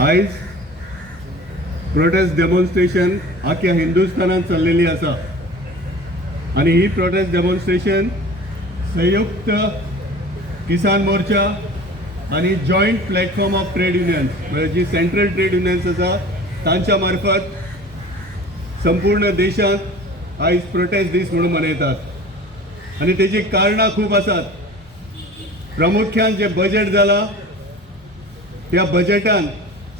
आयज prostate demonstration आख्या हिंदुस्थानात चल्लेली आसा आणि ही प्रोटेस्ट डेमॉन्स्ट्रेशन संयुक्त किसान मोर्चा आणि joint platform of trade unions म्हणजे जी सेंट्रल ट्रेड युनियन्स आसा तांच्या मार्फत संपूर्ण देशात आयज प्रोटेस्ट दीस म्हणून मनयतात आणि तेजी कारणां खूब आसात. प्रामुख्यान जे बजेट जाला त्या बजेटान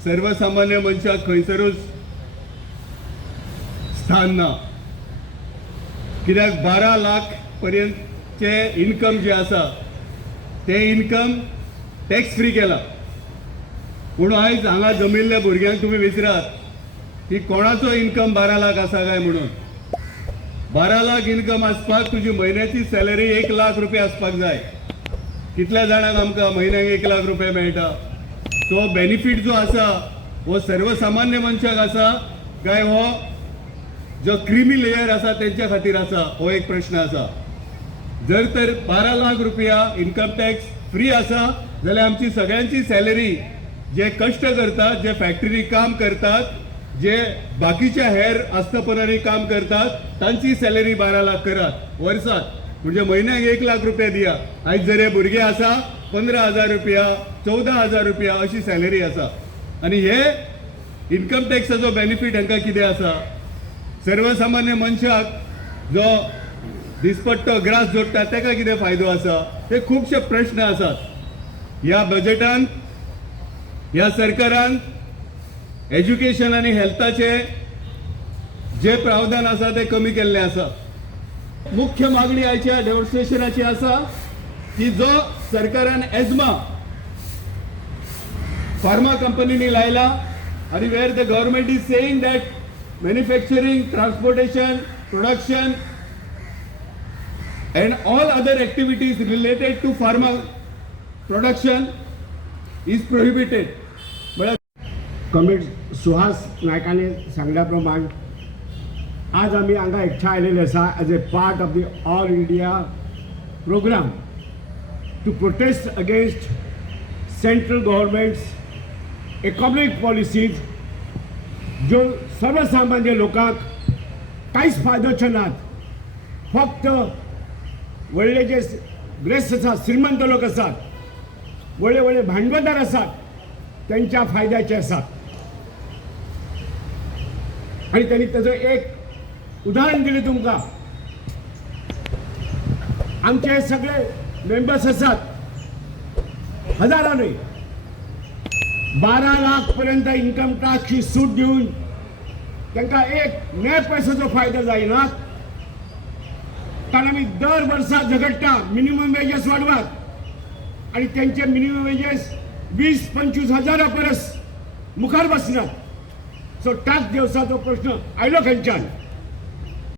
सर्वसामान्य मनशाक खंयसरूच स्थान ना. कित्याक 12 लाख पर्यंतचे इन्कम जे आसा ते इन्कम टॅक्स फ्री केला. पूण आयज हांगा जमिल्ल्या भुरग्यांक तुमी विचारात की कोणाचो इन्कम 12 लाख आसा काय म्हणून. 12 लाख इन्कम आसपाक तुजी म्हयन्याची सॅलरी 1 लाख रुपया आसपाक जाय. कितल्या जाणांक आमकां म्हयन्याक 1 लाख रुपया मेळटा. तो बेनिफीट जो आसा हो सर्वसामान्य मनशाक आसा काय हो जो क्रिमी लेयर आसा तेंच्या खातीर आसा हो एक प्रश्न आसा. जर तर 12 लाख रुपया इन्कम टॅक्स फ्री आसा जाल्यार आमची सगळ्यांची सॅलरी जे कष्ट करतात, जे फॅक्टरी काम करतात, जे बाकीच्या हेर आस्थापनांनी काम करतात तांची सॅलरी 12 लाख करात वर्सात. म्हणजे म्हयन्याक 1 लाख रुपया दिया. आयज जर हे भुरगे आसा 15,000 रुपया 14,000 रुपया अशी सॅलरी आसा. आणि हे इन्कम टॅक्साचो बेनिफीट हांकां कितें आसा. सर्वसामान्य मनशाक जो दिसपट्टो ग्रास जोडटा ताका कितें फायदो आसा. हे खूबशे प्रश्न आसात. ह्या बजेटान ह्या सरकारान एज्युकेशन आनी हेल्थाचे जे प्रावधान आसा ते कमी केल्ले आसा. मुख्य मागणी आयच्या डेमॉन्स्ट्रेशनाची आसा की जो सरकारान एजमा फार्मा कंपनीनी लायला आणि where the government is saying that manufacturing, transportation, production and all other activities related to pharma production is prohibited. Comrade Suhas नायकाने सांगल्याप्रमाणे आज आम्ही हांगा एकठांय आयलेले आसा as a part of the all India programme to protest against central government's economic policies ज्यो सर्वसामान्य लोकांक कांयच फायद्योच्यो नात. फक्त व्हडले जे ग्रेस आसात, श्रीमंत लोक आसात, व्हडले व्हडले भांडवलदार आसात त्यांच्या फायद्याचे आसात. आणि त्यांनी त्याचं एक उदाहरण दिले तुमकां. आमचे सगळे मेंबर्स आसात हजारांनी 12 लाख पर्यंत इन्कम टॅक्सची सूट दिवन तांकां एक नया पैशाचो फायदो जायना. कारण आम्ही दर वर्सा झगडटा मिनिमम वेजेस वाडवात आणि त्यांचे मिनिमम वेजेस 20-25 हजारा परस मुखार बसनात. सो टॅक्स दिवसाचो प्रश्न आयलो खंयच्यान.